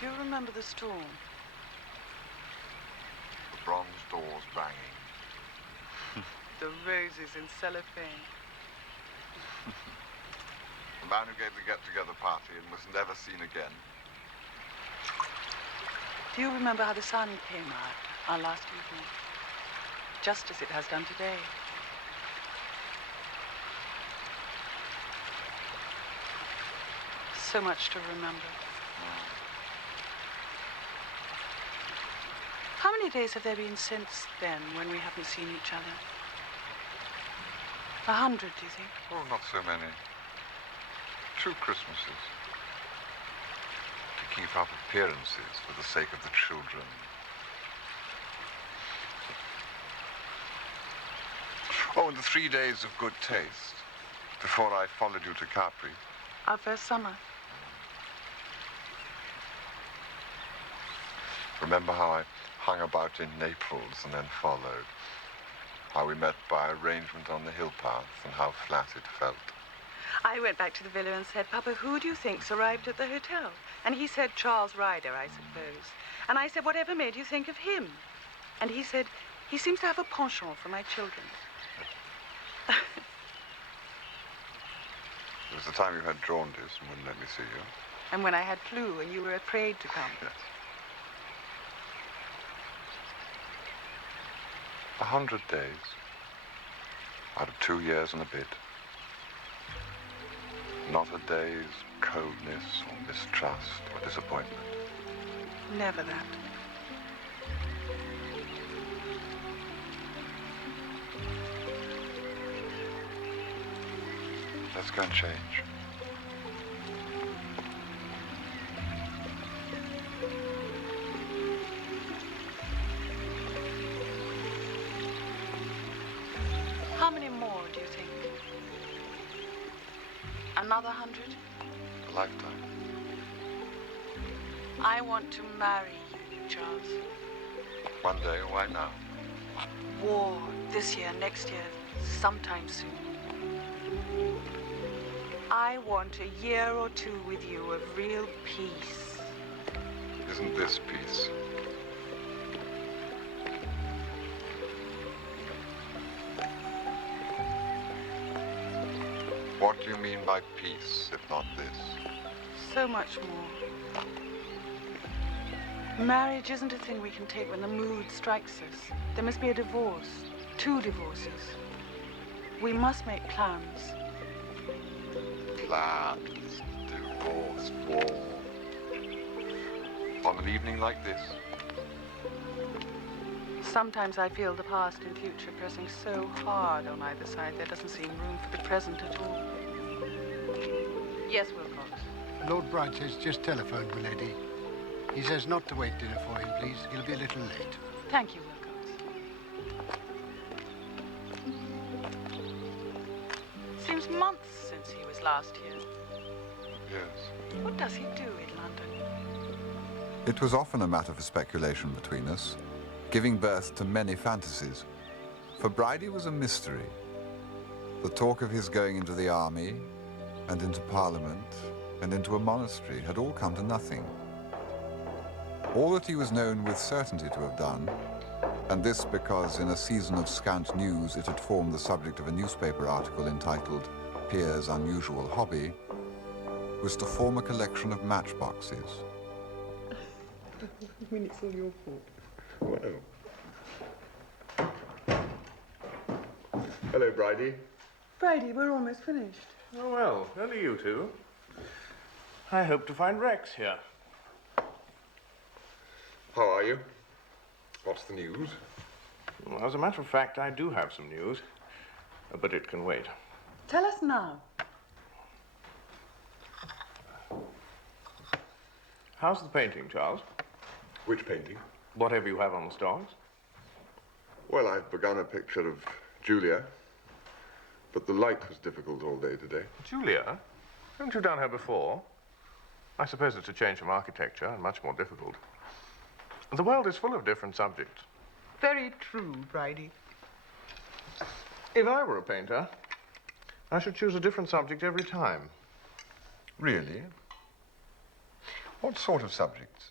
Do you remember the storm? The bronze doors banging. The roses in cellophane. The man who gave the get-together party and was never seen again. Do you remember how the sun came out our last evening? Just as it has done today. So much to remember. How many days have there been since then when we haven't seen each other? 100, do you think? Oh, not so many. 2 Christmases. To keep up appearances for the sake of the children. Oh, and the 3 days of good taste before I followed you to Capri. Our first summer. Remember how I hung about in Naples and then followed? How we met by arrangement on the hill path and how flat it felt. I went back to the villa and said, Papa, who do you think's arrived at the hotel? And he said, Charles Ryder, I suppose. And I said, whatever made you think of him? And he said, he seems to have a penchant for my children. It was the time you had jaundice and wouldn't let me see you. And when I had flu and you were afraid to come. Yes. 100 days out of 2 years and a bit. Not a day's coldness or mistrust or disappointment. Never that. Let's go and change. How many more, do you think? Another 100? A lifetime. I want to marry you, Charles. One day, why now? War, this year, next year, sometime soon. I want a year or 2 with you of real peace. Isn't this peace? What do you mean by peace, if not this? So much more. Marriage isn't a thing we can take when the mood strikes us. There must be a divorce, 2 divorces. We must make plans. Plans, divorce, war. On an evening like this? Sometimes I feel the past and future pressing so hard on either side there doesn't seem room for the present at all. Yes, Wilcox. Lord Bright has just telephoned, milady. He says not to wait dinner for him, please. He'll be a little late. Thank you, Wilcox. Seems months since he was last here. Yes. What does he do in London? It was often a matter for speculation between us, giving birth to many fantasies. For Bridie was a mystery. The talk of his going into the army, and into Parliament, and into a monastery had all come to nothing. All that he was known with certainty to have done, and this because in a season of scant news it had formed the subject of a newspaper article entitled Pierre's Unusual Hobby, was to form a collection of matchboxes. I mean, it's all your fault. Well. Hello, Bridie. Bridie, we're almost finished. Oh, well, only you two. I hope to find Rex here. How are you? What's the news? Well, as a matter of fact, I do have some news, but it can wait. Tell us now. How's the painting, Charles? Which painting? Whatever you have on the stocks. Well, I've begun a picture of Julia, but the light was difficult all day today. Julia? Haven't you done her before? I suppose it's a change from architecture and much more difficult. The world is full of different subjects. Very true, Bridie. If I were a painter, I should choose a different subject every time. Really? What sort of subjects?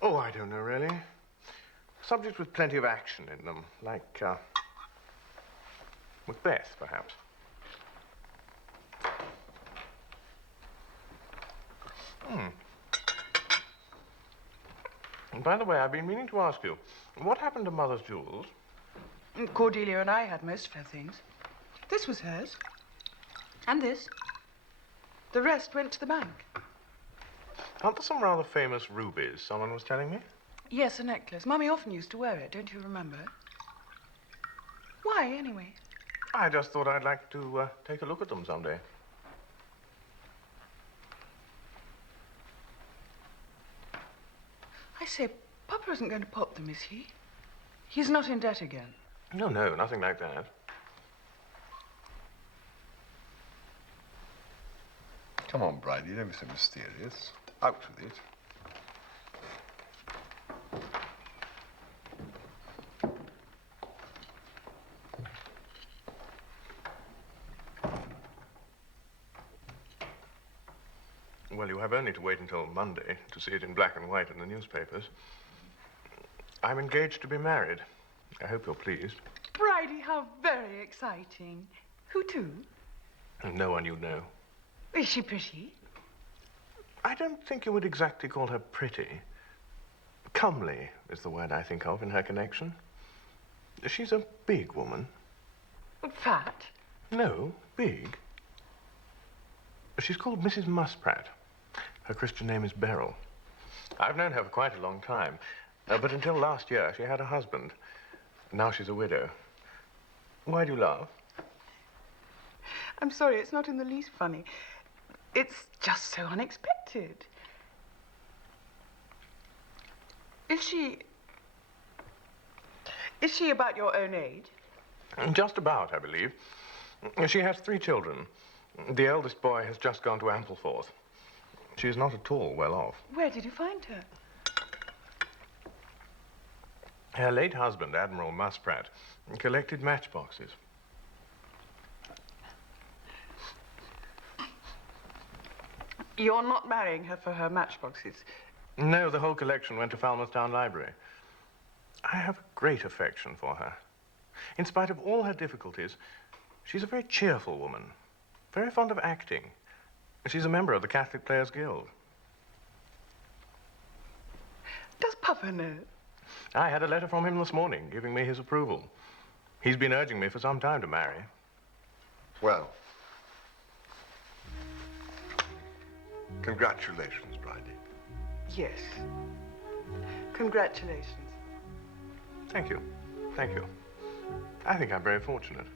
Oh, I don't know, really. Subjects with plenty of action in them, like, Macbeth, perhaps. And by the way, I've been meaning to ask you, what happened to Mother's jewels? Cordelia and I had most of her things. This was hers. And this. The rest went to the bank. Aren't there some rather famous rubies, someone was telling me? Yes, a necklace. Mummy often used to wear it, don't you remember? Why, anyway? I just thought I'd like to take a look at them someday. I say, Papa isn't going to pop them, is he? He's not in debt again. No, nothing like that. Come on, Bridie, don't be so mysterious. Out with it. Well, you have only to wait until Monday to see it in black and white in the newspapers. I'm engaged to be married. I hope you're pleased. Bridie, how very exciting. Who to? No one you know. Is she pretty? I don't think you would exactly call her pretty. Comely is the word I think of in her connection. She's a big woman. Fat? No, big. She's called Mrs. Musprat. Her Christian name is Beryl. I've known her for quite a long time, but until last year she had a husband. Now she's a widow. Why do you laugh? I'm sorry, it's not in the least funny. It's just so unexpected. Is she about your own age? Just about, I believe. She has 3 children. The eldest boy has just gone to Ampleforth. She's not at all well off. Where did you find her? Her late husband, Admiral Musprat, collected matchboxes. You're not marrying her for her matchboxes. No, the whole collection went to Falmouth Town Library. I have a great affection for her. In spite of all her difficulties, she's a very cheerful woman, very fond of acting. She's a member of the Catholic Players Guild. Does Papa know? I had a letter from him this morning giving me his approval. He's been urging me for some time to marry. Well, congratulations, Bridie. Yes. Congratulations. Thank you. Thank you. I think I'm very fortunate.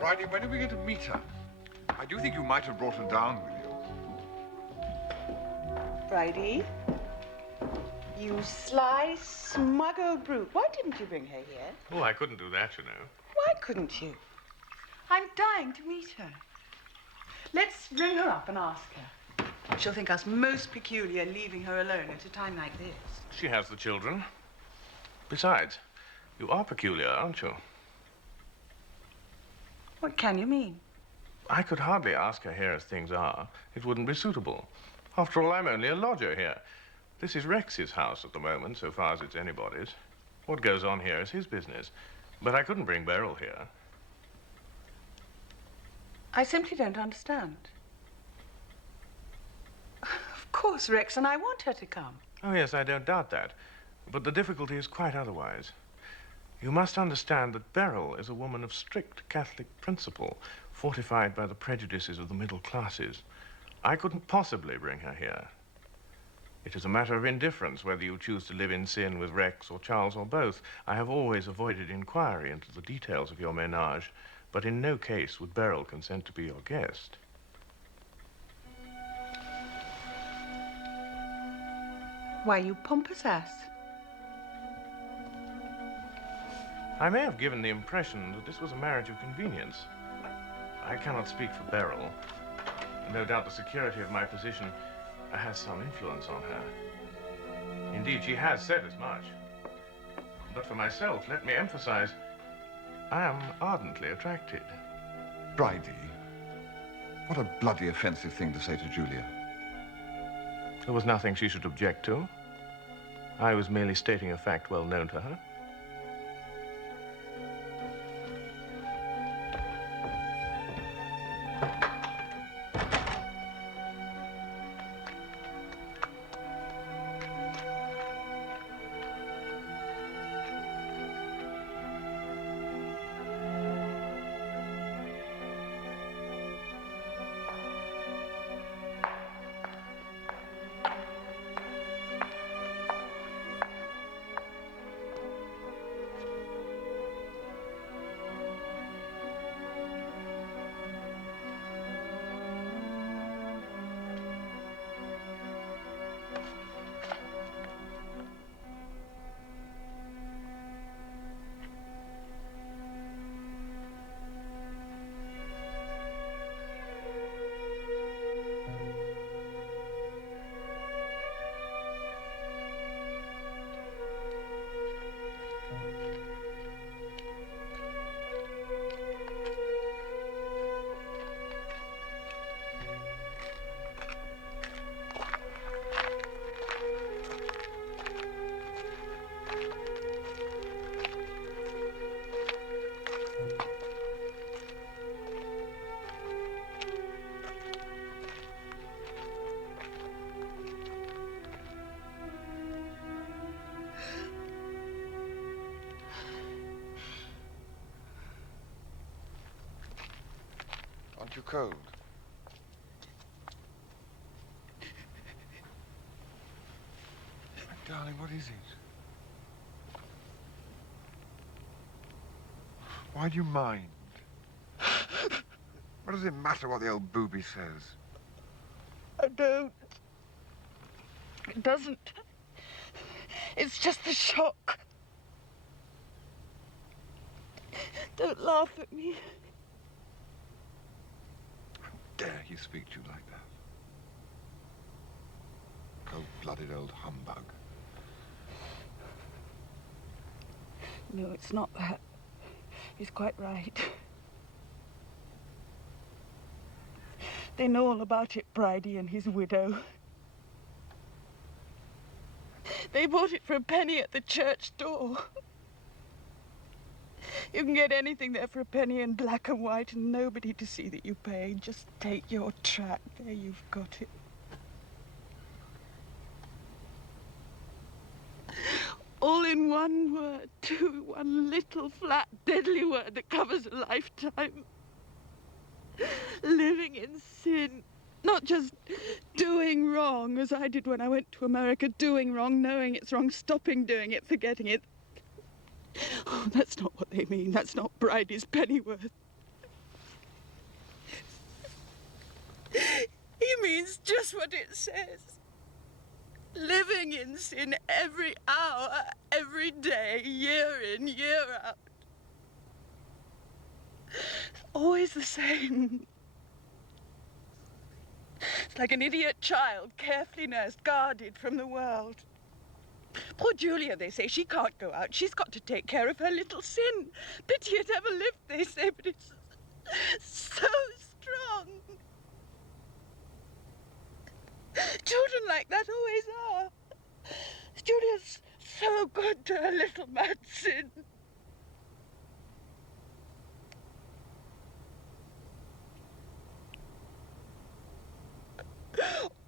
Bridie, when are we going to meet her? I do think you might have brought her down with you. Bridie? You sly, smug old brute. Why didn't you bring her here? Oh, I couldn't do that, you know. Why couldn't you? I'm dying to meet her. Let's ring her up and ask her. She'll think us most peculiar leaving her alone at a time like this. She has the children. Besides, you are peculiar, aren't you? What can you mean? I could hardly ask her here as things are. It wouldn't be suitable. After all, I'm only a lodger here. This is Rex's house at the moment, so far as it's anybody's. What goes on here is his business. But I couldn't bring Beryl here. I simply don't understand. Of course, Rex, and I want her to come. Oh, yes, I don't doubt that. But the difficulty is quite otherwise. You must understand that Beryl is a woman of strict Catholic principle, fortified by the prejudices of the middle classes. I couldn't possibly bring her here. It is a matter of indifference whether you choose to live in sin with Rex or Charles or both. I have always avoided inquiry into the details of your ménage, but in no case would Beryl consent to be your guest. Why, you pompous ass. I may have given the impression that this was a marriage of convenience. I cannot speak for Beryl. No doubt the security of my position has some influence on her. Indeed, she has said as much. But for myself, let me emphasize, I am ardently attracted. Bridie, what a bloody offensive thing to say to Julia. There was nothing she should object to. I was merely stating a fact well known to her. Aren't you cold? My darling, what is it? Why do you mind? What does it matter what the old booby says? I don't. It doesn't. It's just the shock. Don't laugh at me. How dare he speak to you like that? Cold-blooded old humbug. No, it's not that. He's quite right. They know all about it, Bridie and his widow. They bought it for a penny at the church door. You can get anything there for a penny in black and white and nobody to see that you paid. Just take your track. There, you've got it. All in one word, too. One little, flat, deadly word that covers a lifetime. Living in sin. Not just doing wrong, as I did when I went to America. Doing wrong, knowing it's wrong, stopping doing it, forgetting it. Oh, that's not what they mean. That's not Bridie's pennyworth. He means just what it says. Living in sin every hour, every day, year in, year out. Always the same. It's like an idiot child, carefully nursed, guarded from the world. Poor Julia, they say, she can't go out. She's got to take care of her little sin. Pity it ever lived, they say, but it's so strong. Children like that always are. Julia's so good to her little mad sin.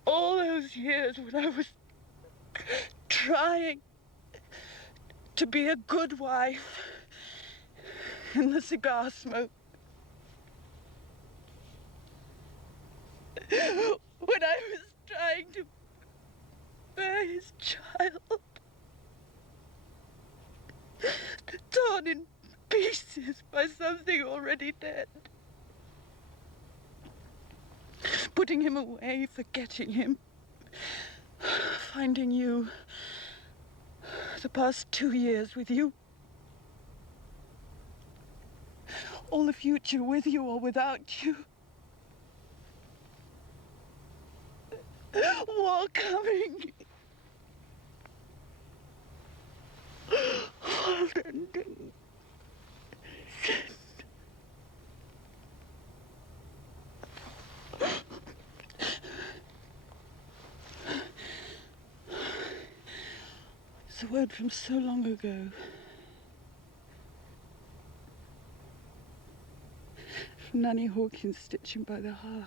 All those years when I was trying to be a good wife in the cigar smoke. When I was trying to bear his child, torn in pieces by something already dead. Putting him away, forgetting him, finding you. The past 2 years with you. all the future with you or without you. War coming. World ending. It's a word from so long ago. From Nanny Hawkins stitching by the hearth.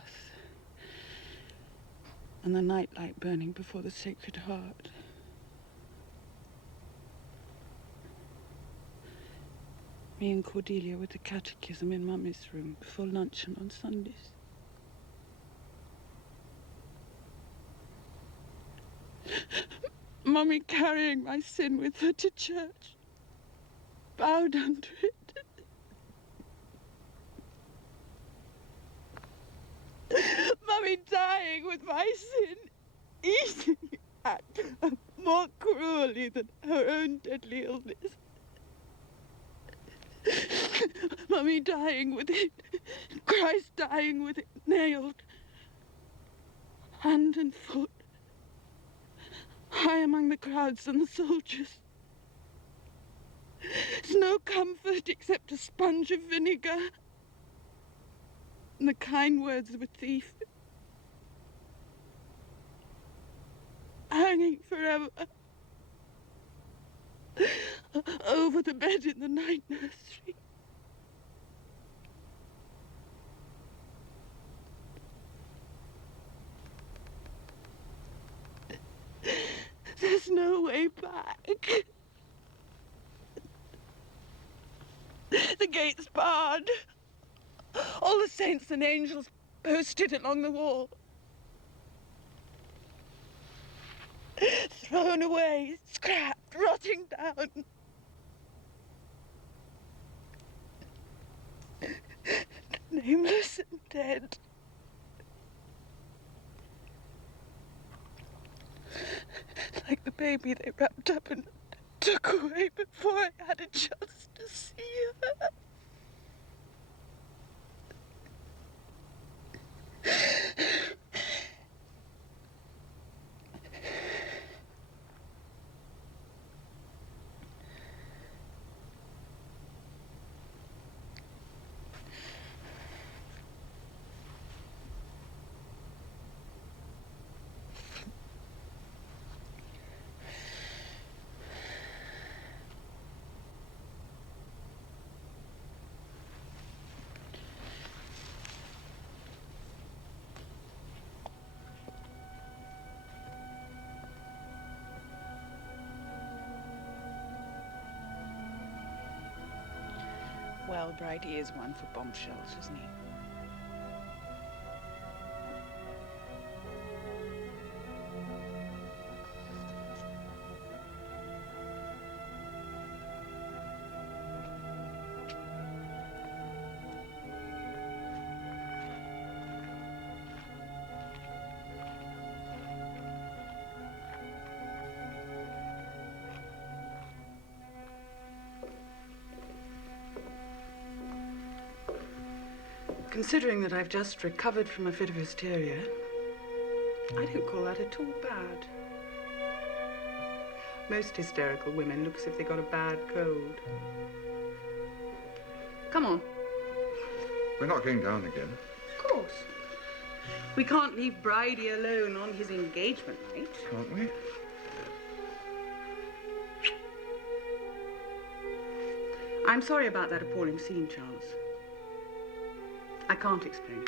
And the nightlight burning before the Sacred Heart. Me and Cordelia with the catechism in Mummy's room before luncheon on Sundays. Mummy carrying my sin with her to church, bowed under it. Mummy dying with my sin, eating at her more cruelly than her own deadly illness. Mummy dying with it, Christ dying with it, nailed, hand and foot, high among the crowds and the soldiers. There's no comfort except a sponge of vinegar and the kind words of a thief. Hanging forever over the bed in the night nursery. There's no way back. The gate's barred. All the saints and angels posted along the wall. Thrown away, scrapped, rotting down. Nameless and dead. Like the baby they wrapped up and took away before I had a chance to see her. Well, Bridie is one for bombshells, isn't he? Considering that I've just recovered from a fit of hysteria, I don't call that at all bad. Most hysterical women look as if they got a bad cold. Come on. We're not going down again. Of course. We can't leave Bridie alone on his engagement night. Can't we? I'm sorry about that appalling scene, Charles. I can't explain.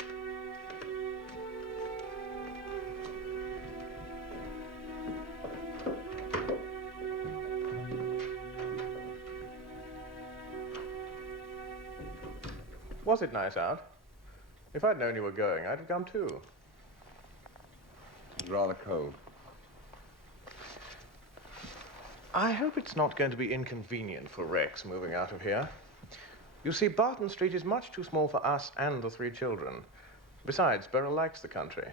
Was it nice out? If I'd known you were going, I'd have come too. It's rather cold. I hope it's not going to be inconvenient for Rex moving out of here. You see, Barton Street is much too small for us and the 3 children. Besides, Beryl likes the country.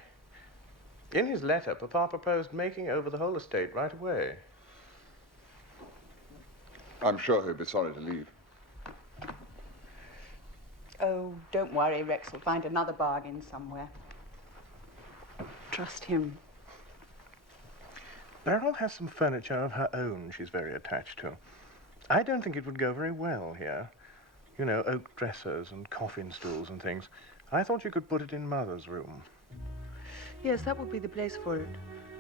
In his letter, Papa proposed making over the whole estate right away. I'm sure he'll be sorry to leave. Don't worry, Rex will find another bargain somewhere. Trust him. Beryl has some furniture of her own she's very attached to. I don't think it would go very well here. You know, oak dressers and coffin stools and things. I thought you could put it in Mother's room. Yes, that would be the place for it.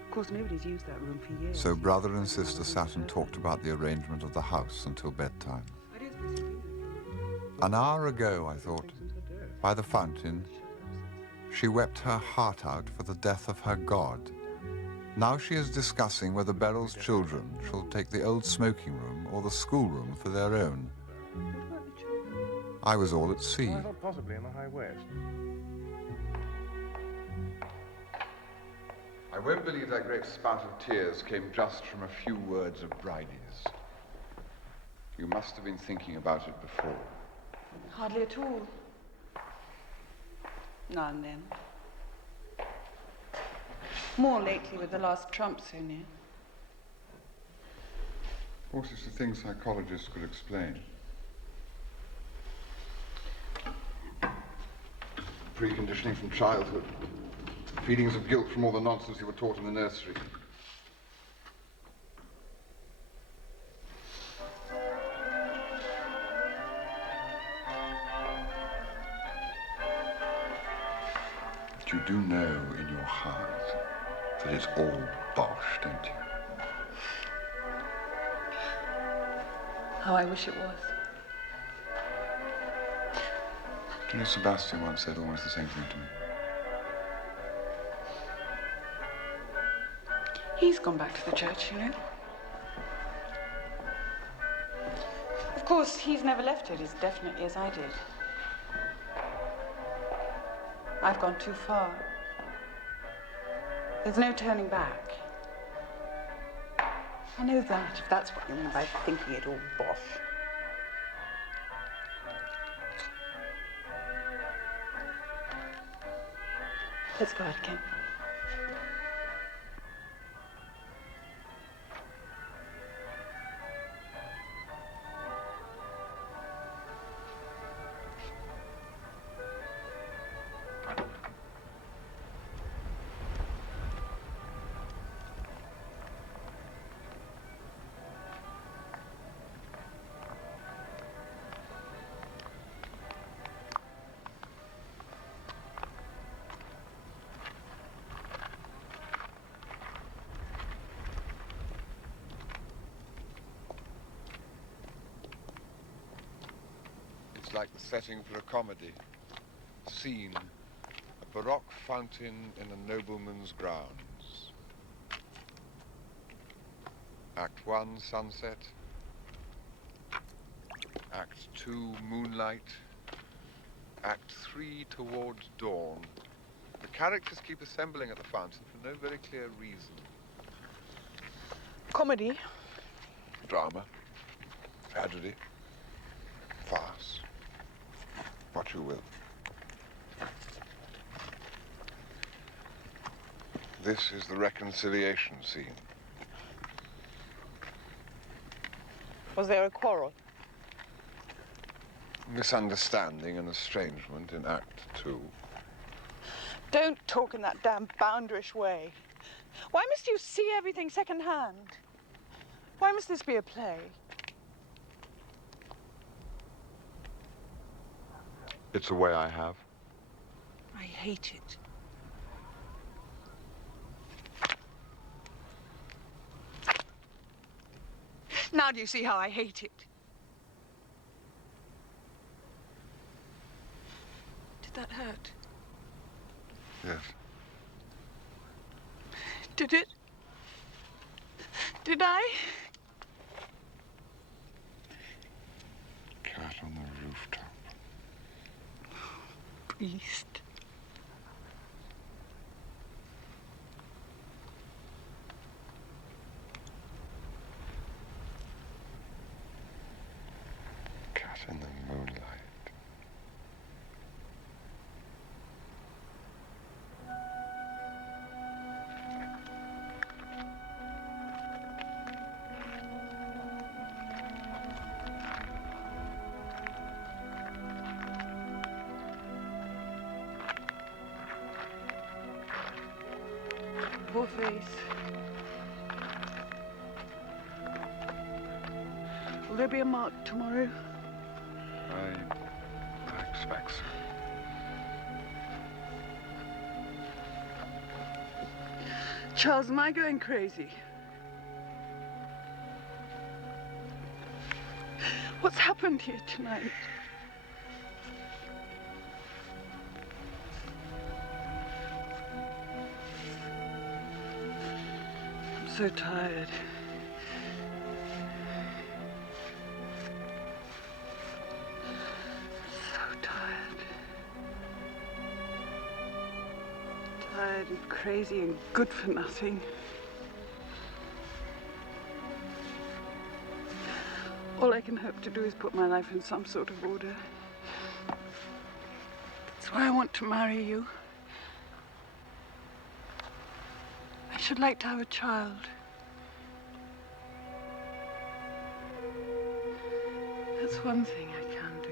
Of course, nobody's used that room for years. So brother and sister sat and talked about the arrangement of the house until bedtime. An hour ago, I thought, by the fountain, she wept her heart out for the death of her god. Now she is discussing whether Beryl's children shall take the old smoking room or the schoolroom for their own. I was all at sea. Well, I thought possibly in the High West. I won't believe that great spout of tears came just from a few words of Bridie's. You must have been thinking about it before. Hardly at all. Now and then. More lately with the last Trump so near. Of course, it's a thing psychologists could explain. Preconditioning from childhood. Feelings of guilt from all the nonsense you were taught in the nursery. But you do know in your heart that it's all bosh, don't you? How I wish it was. Do you know Sebastian once said almost the same thing to me? He's gone back to the church, you know. Of course, he's never left it as definitely as I did. I've gone too far. There's no turning back. I know that, if that's what you mean by thinking it all bosh. Let's go out again. It's like the setting for a comedy. Scene, a baroque fountain in a nobleman's grounds. Act 1, sunset. Act 2, moonlight. Act 3, towards dawn. The characters keep assembling at the fountain for no very clear reason. Comedy. Drama, tragedy, farce, what you will. This is the reconciliation scene. Was there a quarrel? Misunderstanding and estrangement in Act 2. Don't talk in that damn boundarish way. Why must you see everything second-hand? Why must this be a play? It's a way I have. I hate it. Now do you see how I hate it? Did that hurt? Yes. Did it? Did I? Cat on the rooftop. Priest. Cat in the moonlight. face. Will there be a mark tomorrow? I expect so. Charles, am I going crazy? What's happened here tonight? I'm so tired. Tired and crazy and good for nothing. All I can hope to do is put my life in some sort of order. That's why I want to marry you. I should like to have a child. That's one thing I can do.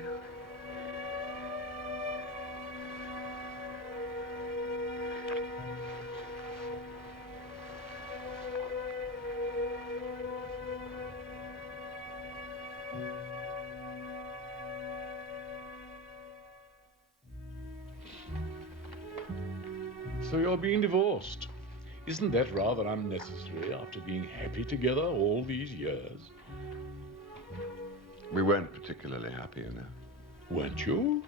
So you're being divorced. Isn't that rather unnecessary after being happy together all these years? We weren't particularly happy, you know. Weren't you?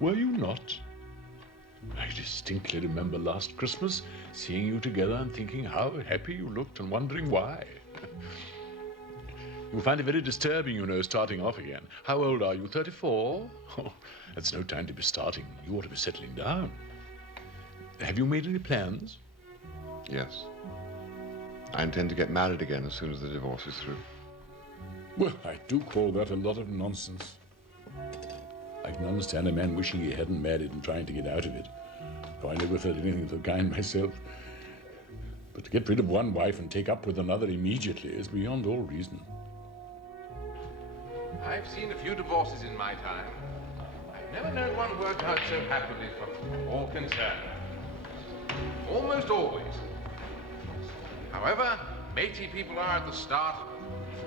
Were you not? I distinctly remember last Christmas seeing you together and thinking how happy you looked and wondering why. You'll find it very disturbing, you know, starting off again. How old are you, 34? Oh, that's no time to be starting. You ought to be settling down. Have you made any plans? Yes. I intend to get married again as soon as the divorce is through. Well, I do call that a lot of nonsense. I can understand a man wishing he hadn't married and trying to get out of it. For I never felt anything of the kind myself. But to get rid of one wife and take up with another immediately is beyond all reason. I've seen a few divorces in my time. I've never known one work out so happily for all concerned. Almost always. However, matey people are at the start,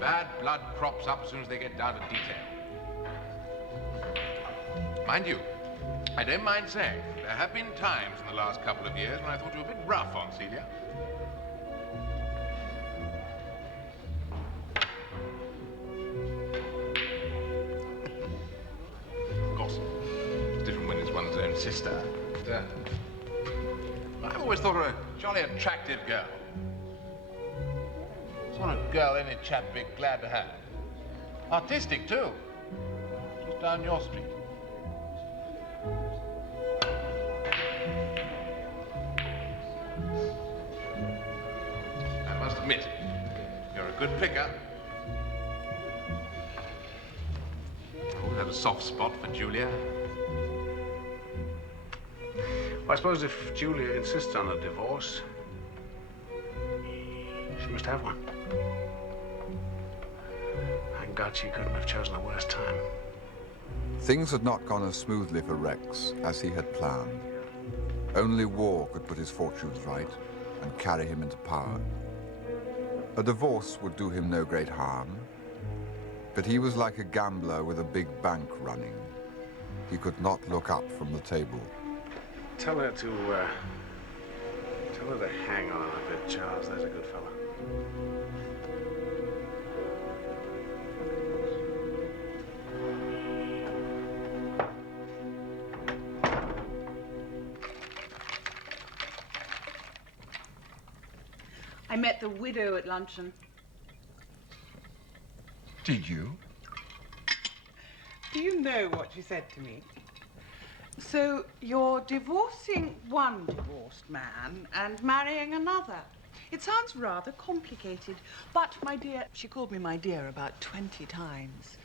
bad blood crops up as soon as they get down to detail. Mind you, I don't mind saying, there have been times in the last couple of years when I thought you were a bit rough on Celia. Of course, it's different when it's one's own sister. But, I've always thought her a jolly attractive girl. Sort of girl any chap'd be glad to have. Artistic, too. Just down your street. I must admit, you're a good picker. I've always had a soft spot for Julia. I suppose if Julia insists on a divorce, she must have one. Thank God she couldn't have chosen a worse time. Things had not gone as smoothly for Rex as he had planned. Only war could put his fortunes right and carry him into power. A divorce would do him no great harm, but he was like a gambler with a big bank running. He could not look up from the table. Tell her to hang on a bit, Charles. There's a good fella. I met the widow at luncheon. Did you? Do you know what she said to me? So you're divorcing one divorced man and marrying another. It sounds rather complicated, but my dear, she called me my dear about 20 times.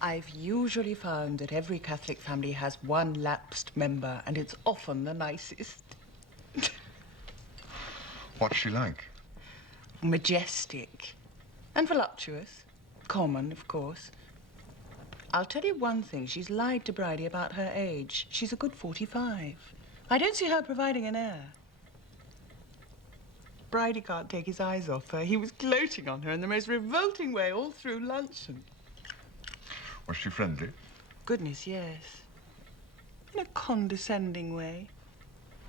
I've usually found that every Catholic family has one lapsed member, and it's often the nicest. What's she like? Majestic and voluptuous. Common, of course. I'll tell you one thing, she's lied to Bridie about her age. She's a good 45. I don't see her providing an heir. Bridie can't take his eyes off her. He was gloating on her in the most revolting way all through luncheon. Was she friendly? Goodness, yes. In a condescending way.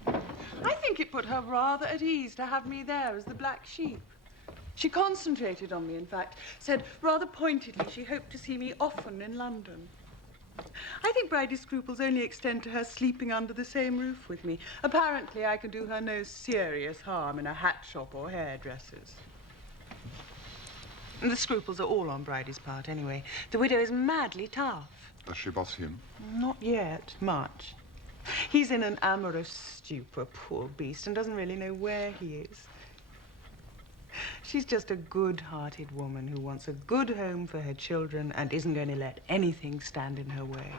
I think it put her rather at ease to have me there as the black sheep. She concentrated on me, in fact, said rather pointedly she hoped to see me often in London. I think Bridie's scruples only extend to her sleeping under the same roof with me. Apparently, I can do her no serious harm in a hat shop or hairdresser's. And the scruples are all on Bridie's part, anyway. The widow is madly tough. Does she boss him? Not yet, much. He's in an amorous stupor, poor beast, and doesn't really know where he is. She's just a good-hearted woman who wants a good home for her children and isn't going to let anything stand in her way.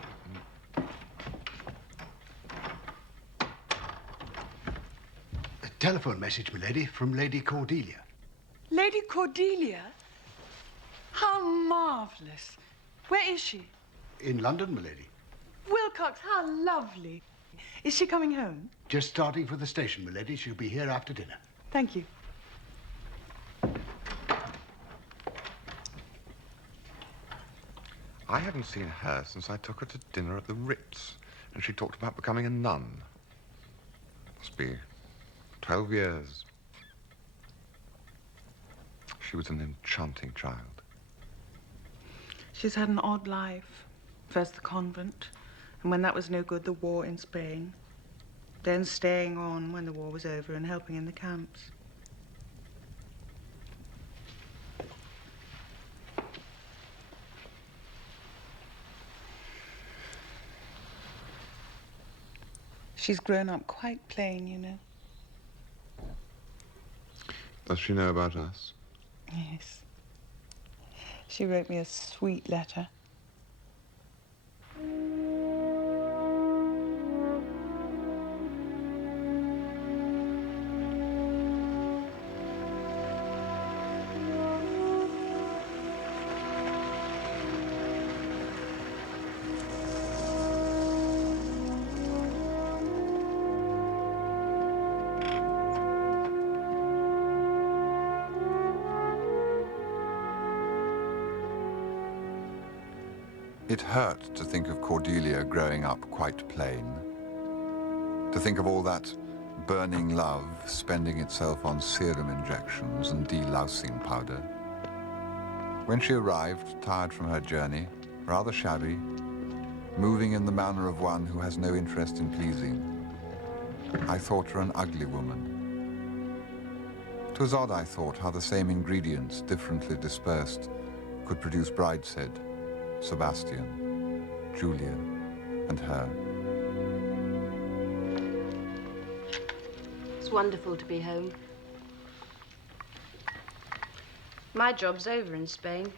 A telephone message, milady, from Lady Cordelia. Lady Cordelia? How marvelous. Where is she? In London, milady. Wilcox, how lovely. Is she coming home? Just starting for the station, milady. She'll be here after dinner. Thank you. I haven't seen her since I took her to dinner at the Ritz, and she talked about becoming a nun. Must be 12 years. She was an enchanting child. She's had an odd life. First the convent, and when that was no good, the war in Spain. Then staying on when the war was over and helping in the camps. She's grown up quite plain, you know. Does she know about us? Yes. She wrote me a sweet letter. It hurt to think of Cordelia growing up quite plain. To think of all that burning love spending itself on serum injections and delousing powder. When she arrived, tired from her journey, rather shabby, moving in the manner of one who has no interest in pleasing, I thought her an ugly woman. It was odd, I thought, how the same ingredients, differently dispersed, could produce Brideshead, Sebastian, Julia, and her. It's wonderful to be home. My job's over in Spain.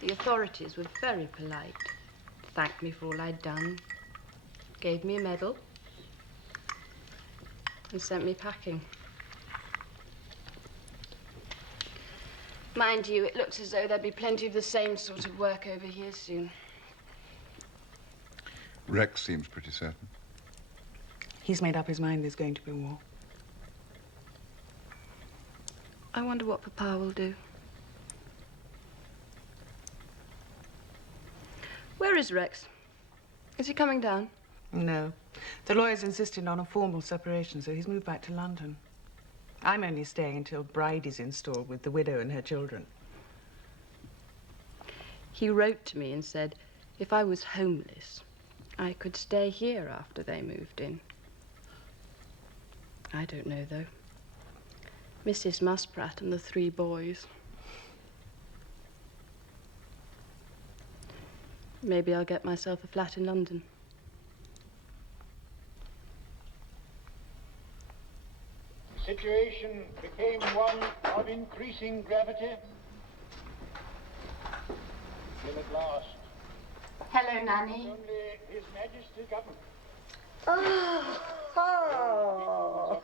The authorities were very polite. Thanked me for all I'd done. Gave me a medal. And sent me packing. Mind you, it looks as though there'd be plenty of the same sort of work over here soon. Rex seems pretty certain. He's made up his mind there's going to be war. I wonder what Papa will do. Where is Rex? Is he coming down? No. The lawyers insisted on a formal separation, so he's moved back to London. I'm only staying until Bridie's installed with the widow and her children. He wrote to me and said if I was homeless, I could stay here after they moved in. I don't know, though. Mrs. Muspratt and the 3 boys. Maybe I'll get myself a flat in London. The situation became one of increasing gravity. Till at last. Hello, Nanny. Only His Majesty's government. Oh,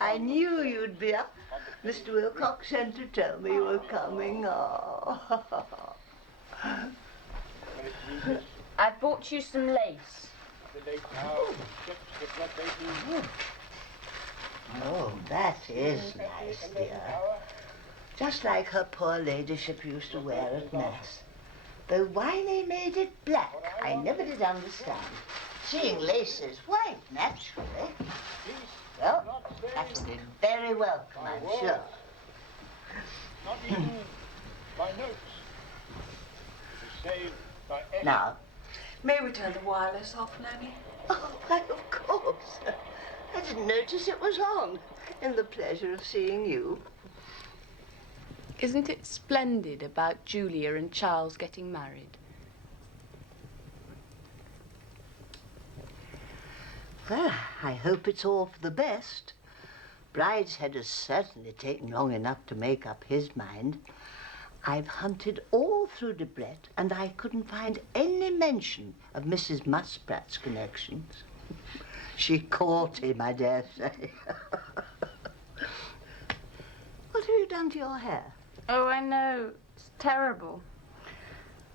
I knew you'd be up. Mr. Wilcox sent to tell me you were coming. Oh. I bought you some lace. The late now, ships the blood they do. Oh, that is nice, dear. Just like her poor ladyship used to wear at Mass. Though why they made it black, I never did understand. Seeing laces white, naturally. Well, that'll be very welcome, I'm sure. Not even by notes. To save by effort. Now, May we turn the wireless off, Nanny? oh, why, of course. I didn't notice it was on. And the pleasure of seeing you. Isn't it splendid about Julia and Charles getting married? Well, I hope it's all for the best. Brideshead has certainly taken long enough to make up his mind. I've hunted all through Debrett, and I couldn't find any mention of Mrs. Muspratt's connections. She caught him, I dare say. What have you done to your hair? Oh, I know. It's terrible.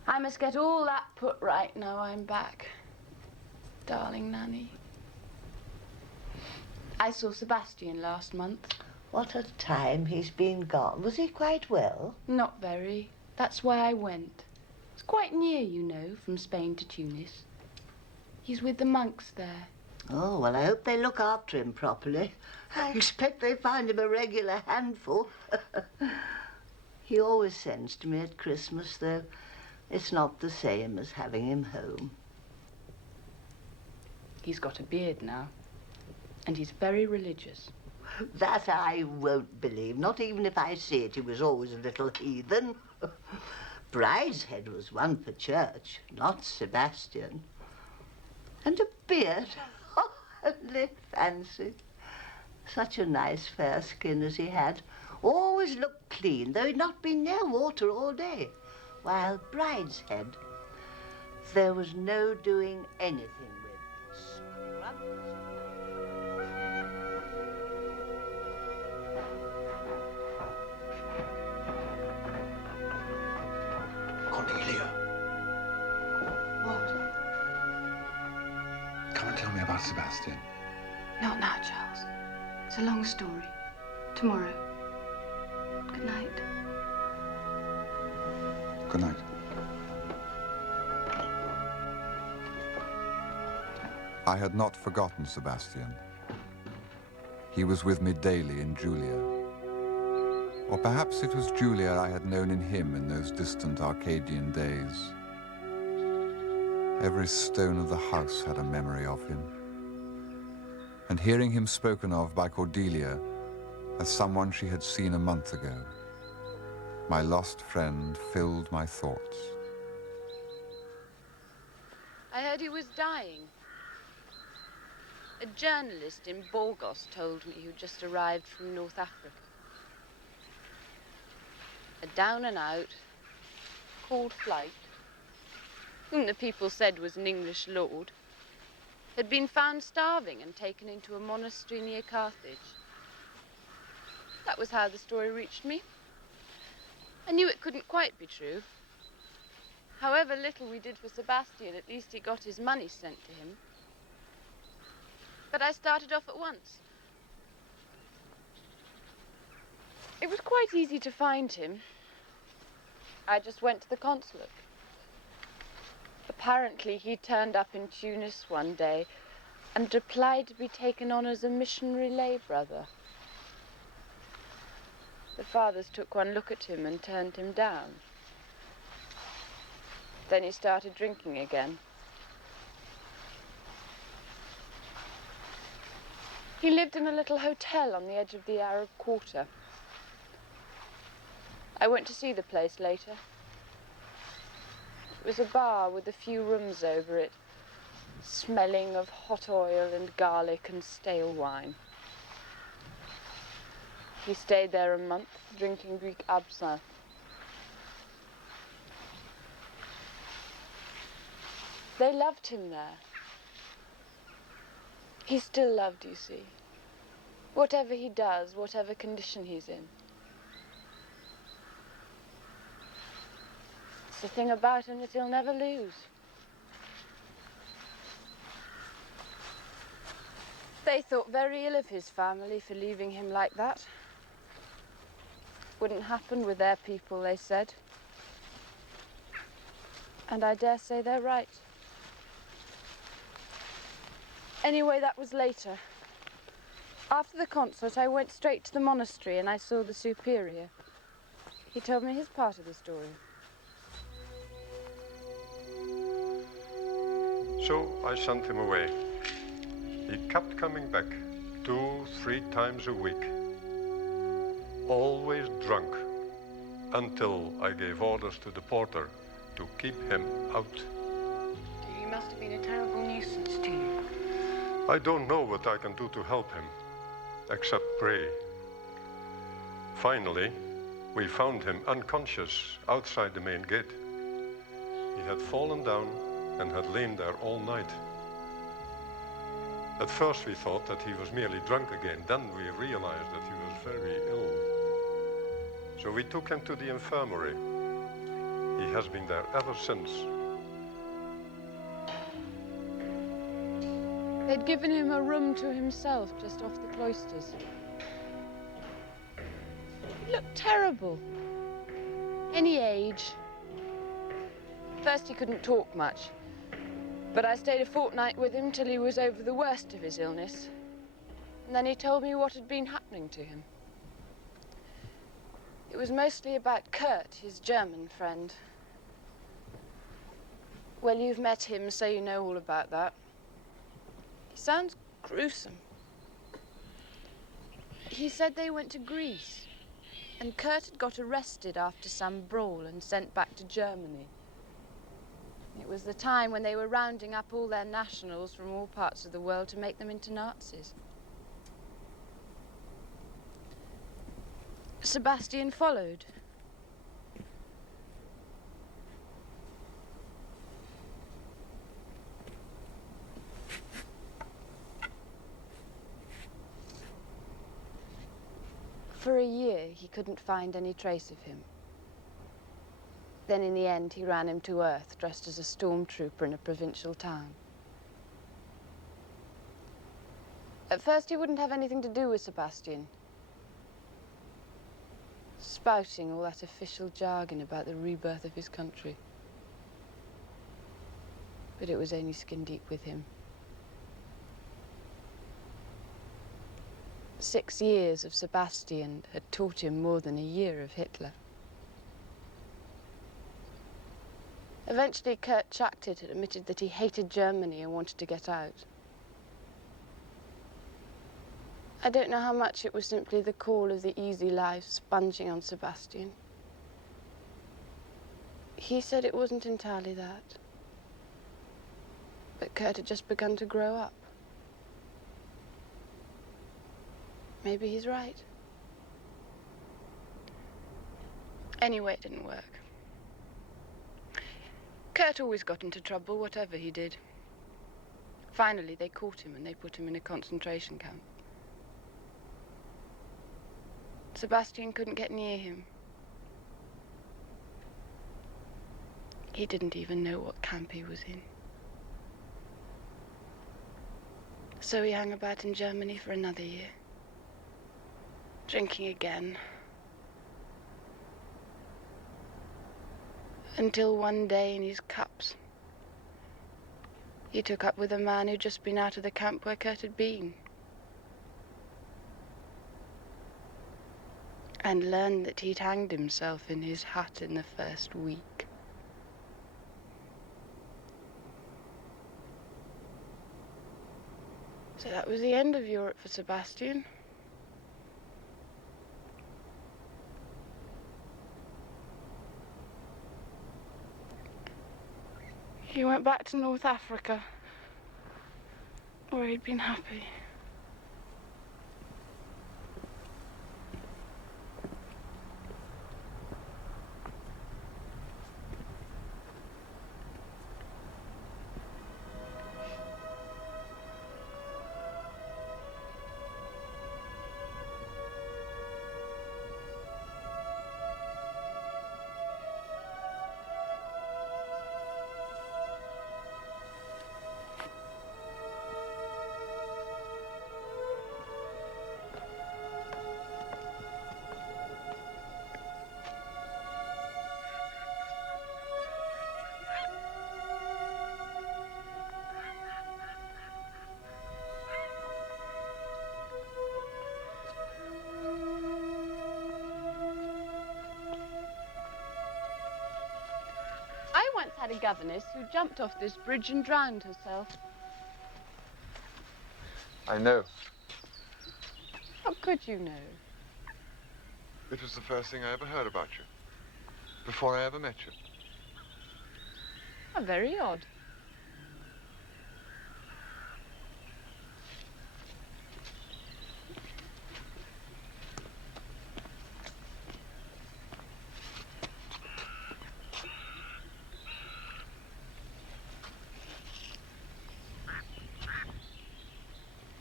I must get all that put right now I'm back. Darling Nanny. I saw Sebastian last month. What a time he's been gone. Was he quite well? Not very. That's why I went. It's quite near, you know, from Spain to Tunis. He's with the monks there. Oh, well, I hope they look after him properly. I expect they find him a regular handful. He always sends to me at Christmas, though. It's not the same as having him home. He's got a beard now. And he's very religious. That I won't believe, not even if I see it. He was always a little heathen. Brideshead was one for church, not Sebastian. And a beard. Oh, only fancy. Such a nice fair skin as he had. Always looked clean, though he'd not been near water all day. While Brideshead, there was no doing anything with. Cornelia. What? Come and tell me about Sebastian. Not now, Charles. It's a long story. Tomorrow. Good night. Good night. I had not forgotten Sebastian. He was with me daily in Julia. Or perhaps it was Julia I had known in him in those distant Arcadian days. Every stone of the house had a memory of him. And hearing him spoken of by Cordelia as someone she had seen a month ago, my lost friend filled my thoughts. I heard he was dying. A journalist in Burgos told me who'd just arrived from North Africa. A down-and-out, cold flight, whom the people said was an English lord, had been found starving and taken into a monastery near Carthage. That was how the story reached me. I knew it couldn't quite be true. However little we did for Sebastian, at least he got his money sent to him. But I started off at once. It was quite easy to find him. I just went to the consulate. Apparently, he turned up in Tunis one day and applied to be taken on as a missionary lay brother. The fathers took one look at him and turned him down. Then he started drinking again. He lived in a little hotel on the edge of the Arab quarter. I went to see the place later. It was a bar with a few rooms over it, smelling of hot oil and garlic and stale wine. He stayed there a month, drinking Greek absinthe. They loved him there. He's still loved, you see. Whatever he does, whatever condition he's in. It's the thing about him that he'll never lose. They thought very ill of his family for leaving him like that. Wouldn't happen with their people, they said. And I dare say they're right. Anyway, that was later. After the concert, I went straight to the monastery and I saw the superior. He told me his part of the story. So I sent him away. He kept coming back 2-3 times a week. Always drunk, until I gave orders to the porter to keep him out. He must have been a terrible nuisance to you. I don't know what I can do to help him, except pray. Finally, we found him unconscious outside the main gate. He had fallen down and had lain there all night. At first we thought that he was merely drunk again. Then we realized that he was very ill. So we took him to the infirmary. He has been there ever since. They'd given him a room to himself just off the cloisters. He looked terrible. Any age. First he couldn't talk much, but I stayed a fortnight with him till he was over the worst of his illness. And then he told me what had been happening to him. It was mostly about Kurt, his German friend. Well, you've met him, so you know all about that. He sounds gruesome. He said they went to Greece, and Kurt had got arrested after some brawl and sent back to Germany. It was the time when they were rounding up all their nationals from all parts of the world to make them into Nazis. Sebastian followed. For a year, he couldn't find any trace of him. Then in the end, he ran him to earth, dressed as a stormtrooper in a provincial town. At first, he wouldn't have anything to do with Sebastian, spouting all that official jargon about the rebirth of his country. But it was only skin deep with him. 6 years of Sebastian had taught him more than a year of Hitler. Eventually, Kurt chucked it and admitted that he hated Germany and wanted to get out. I don't know how much it was simply the call of the easy life sponging on Sebastian. He said it wasn't entirely that. But Kurt had just begun to grow up. Maybe he's right. Anyway, it didn't work. Kurt always got into trouble, whatever he did. Finally, they caught him and they put him in a concentration camp. Sebastian couldn't get near him. He didn't even know what camp he was in. So he hung about in Germany for another year. Drinking again. Until one day in his cups, he took up with a man who'd just been out of the camp where Kurt had been. And learned that he'd hanged himself in his hut in the first week. So that was the end of Europe for Sebastian. He went back to North Africa, where he'd been happy. had a governess who jumped off this bridge and drowned herself. I know. How could you know? It was the first thing I ever heard about you. Before I ever met you. How very odd.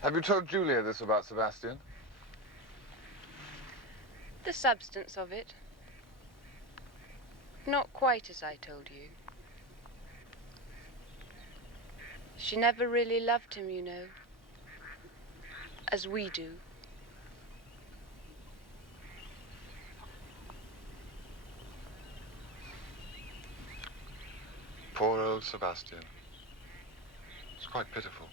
Have you told Julia this about Sebastian? The substance of it. Not quite as I told you. She never really loved him, you know. As we do. Poor old Sebastian. It's quite pitiful.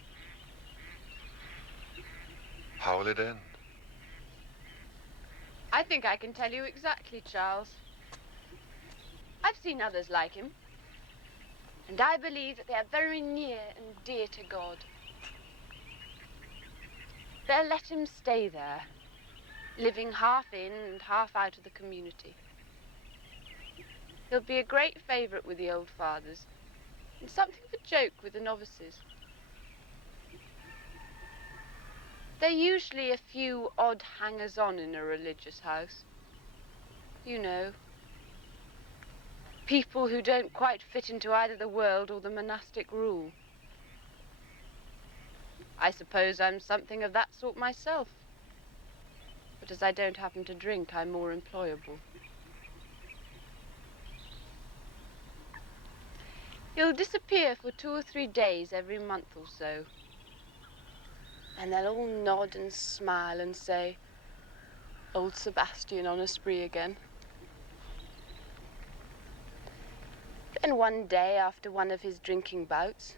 How will it end? I think I can tell you exactly, Charles. I've seen others like him. And I believe that they are very near and dear to God. They'll let him stay there, living half in and half out of the community. He'll be a great favourite with the old fathers, and something of a joke with the novices. There are usually a few odd hangers-on in a religious house. You know, people who don't quite fit into either the world or the monastic rule. I suppose I'm something of that sort myself. But as I don't happen to drink, I'm more employable. He'll disappear for 2 or 3 days every month or so. And they'll all nod and smile and say, "Old Sebastian on a spree again." Then one day, after one of his drinking bouts,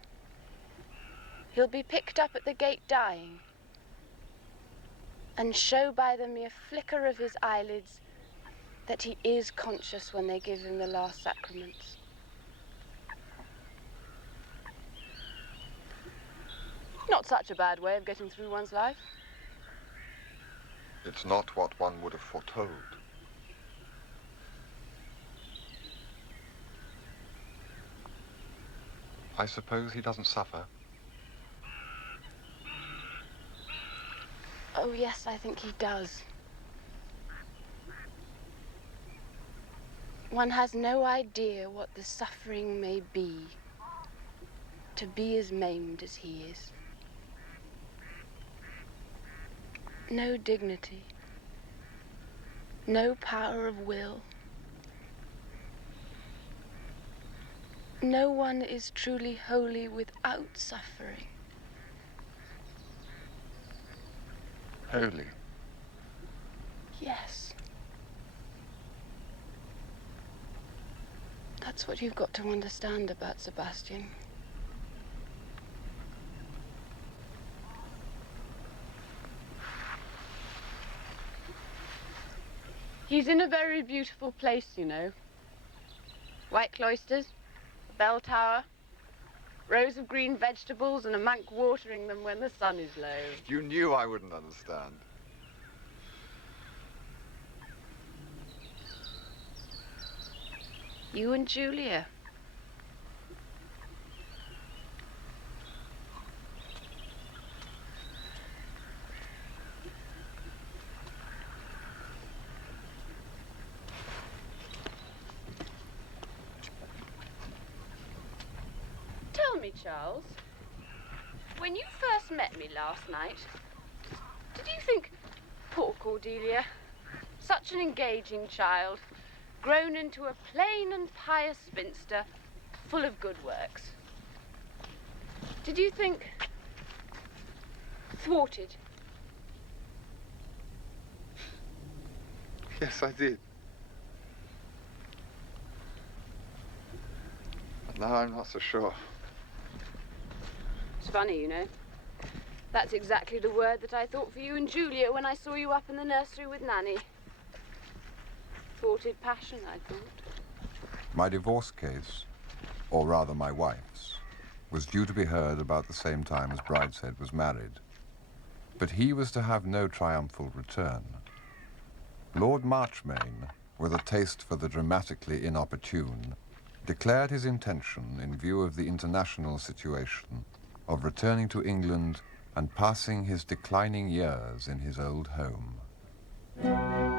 he'll be picked up at the gate dying and show by the mere flicker of his eyelids that he is conscious when they give him the last sacraments. Not such a bad way of getting through one's life. It's not what one would have foretold. I suppose he doesn't suffer. Oh, yes, I think he does. One has no idea what the suffering may be to be as maimed as he is. No dignity, no power of will. No one is truly holy without suffering. Holy? Yes. That's what you've got to understand about Sebastian. He's in a very beautiful place, you know. White cloisters, a bell tower, rows of green vegetables, and a monk watering them when the sun is low. You knew I wouldn't understand. You and Julia. Tell me, Charles, when you first met me last night, did you think, poor Cordelia, such an engaging child, grown into a plain and pious spinster, full of good works? Did you think thwarted? Yes, I did. But now I'm not so sure. It's funny, you know. That's exactly the word that I thought for you and Julia when I saw you up in the nursery with Nanny. Thwarted passion, I thought. My divorce case or rather my wife's, was due to be heard about the same time as Brideshead was married. But he was to have no triumphal return. Lord Marchmain, with a taste for the dramatically inopportune, declared his intention, in view of the international situation, of returning to England and passing his declining years in his old home.